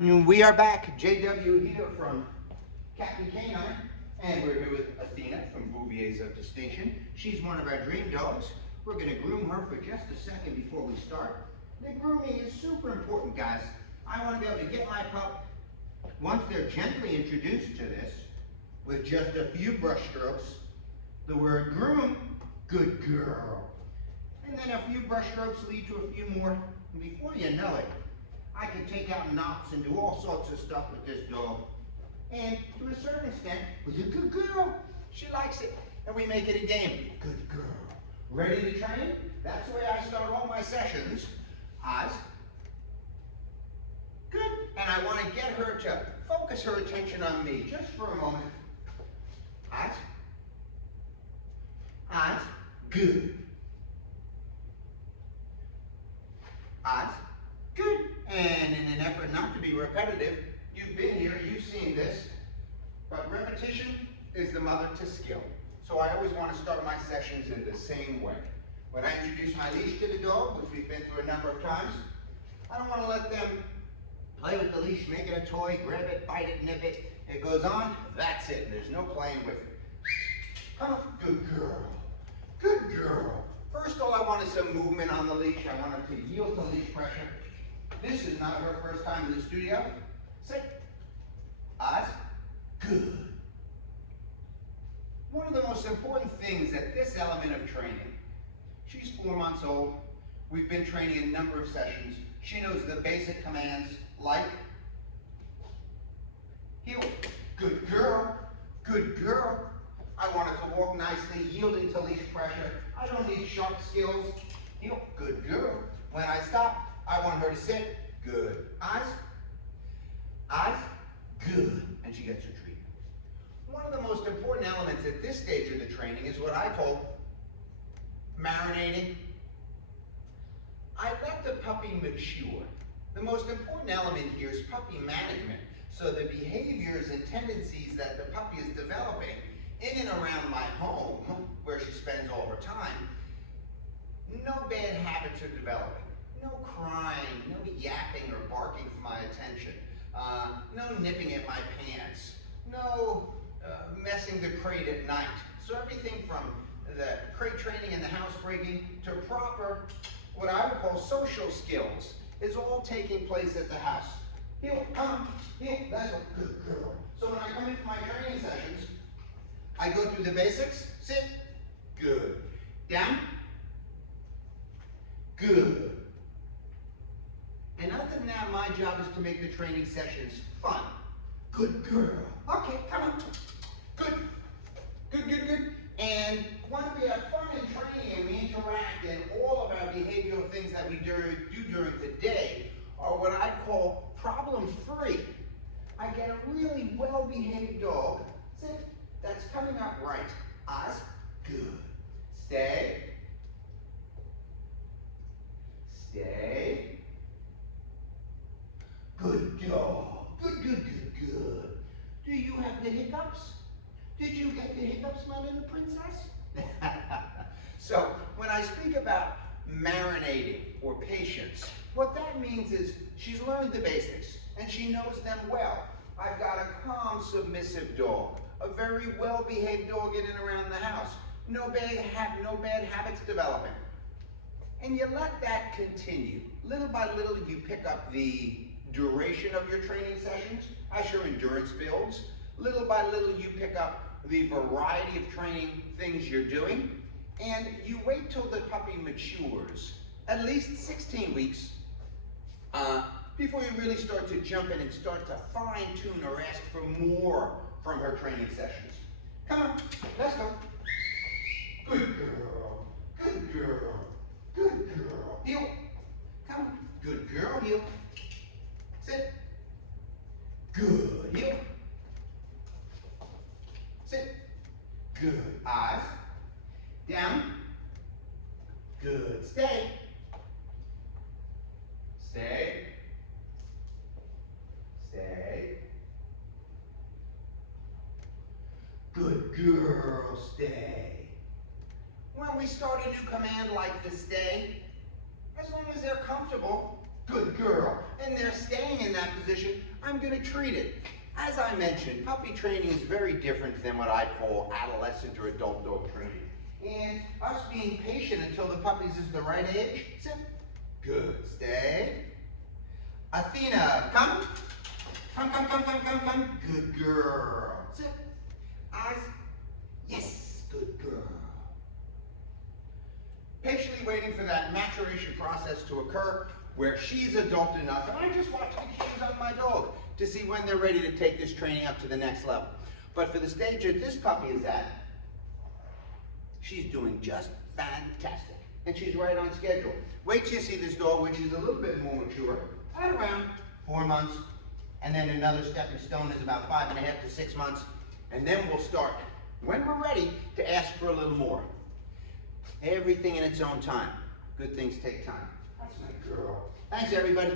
We are back. JW here from Captain K-9, and we're here with Athena from Bouviers of Distinction. She's one of our dream dogs. We're going to groom her for just a second before we start. The grooming is super important, guys. I want to be able to get my pup, once they're gently introduced to this, with just a few brush strokes, the word groom, good girl. And then a few brush strokes lead to a few more, and before you know it, I can take out knots and do all sorts of stuff with this dog. And to a certain extent, was a good girl. She likes it. And we make it a game. Good girl. Ready to train? That's the way I start all my sessions. Oz. Good. And I want to get her to focus her attention on me just for a moment. Oz. Oz. Good. Oz. Good. And in an effort not to be repetitive, you've been here, you've seen this, but repetition is the mother to skill. So I always want to start my sessions in the same way. When I introduce my leash to the dog, which we've been through a number of times, I don't want to let them play with the leash, make it a toy, grab it, bite it, nip it. It goes on, that's it. There's no playing with it. Come on, good girl. Good girl. First, all I want is some movement on the leash. I want her to yield to leash pressure. This is not her first time in the studio. Sit. Oz. Good. One of the most important things at this element of training, she's 4 months old. We've been training a number of sessions. She knows the basic commands like heel. Good girl. Good girl. I want her to walk nicely, yielding to leash pressure. I don't need sharp skills. Heel. Good girl. When I stop, I want her to sit. Good. Eyes. Eyes. Good. And she gets her treatment. One of the most important elements at this stage of the training is what I call marinating. I let the puppy mature. The most important element here is puppy management. So the behaviors and tendencies that the puppy is developing in and around my home, where she spends all her time, no bad habits are developing. No crying, no yapping or barking for my attention, no nipping at my pants, no messing the crate at night. So everything from the crate training and the housebreaking to proper, what I would call social skills, is all taking place at the house. Heel, come, heel, that's a good girl. So when I come into my training sessions, I go through the basics, sit, good. Down, good. And other than that, my job is to make the training sessions fun. Good girl. Okay, come on. Good. Good, good, good. And when we have fun in training and we interact, and all of our behavioral things that we do during the day are what I call problem-free. I get a really well-behaved dog, sit, that's coming up right. Eyes, good. Stay. Stay. Good dog. Good, good, good, good. Do you have the hiccups? Did you get the hiccups, my little princess? So, when I speak about marinating or patience, what that means is she's learned the basics and she knows them well. I've got a calm, submissive dog, a very well-behaved dog in and around the house. No bad habits developing. And you let that continue. Little by little, you pick up the duration of your training sessions as your endurance builds. Little by little, you pick up the variety of training things you're doing. And you wait till the puppy matures, at least 16 weeks, before you really start to jump in and start to fine-tune or ask for more from her training sessions. Come on, let's go. Good girl, good girl, good girl. Heel. Come on, good girl, heel. Sit. Good, heel. Sit. Good. Eyes. Down. Good. Stay. Stay. Stay. Good girl, stay. When we start a new command like the stay, as long as they're comfortable, good girl, and they're staying in that that position, I'm going to treat it. As I mentioned, puppy training is very different than what I call adolescent or adult dog training. And us being patient until the puppies is the right age. Sit. Good. Stay. Athena, come. Come. Good girl. Sit. Eyes. Yes. Good girl. Patiently waiting for that maturation process to occur where she's adult enough, and I just watch the cues on my dog to see when they're ready to take this training up to the next level. But for the stage that this puppy is at, she's doing just fantastic. And she's right on schedule. Wait till you see this dog when she's a little bit more mature, at around 4 months. And then another stepping stone is about 5.5 to 6 months. And then we'll start, when we're ready, to ask for a little more. Everything in its own time. Good things take time. That's my girl. Thanks, everybody.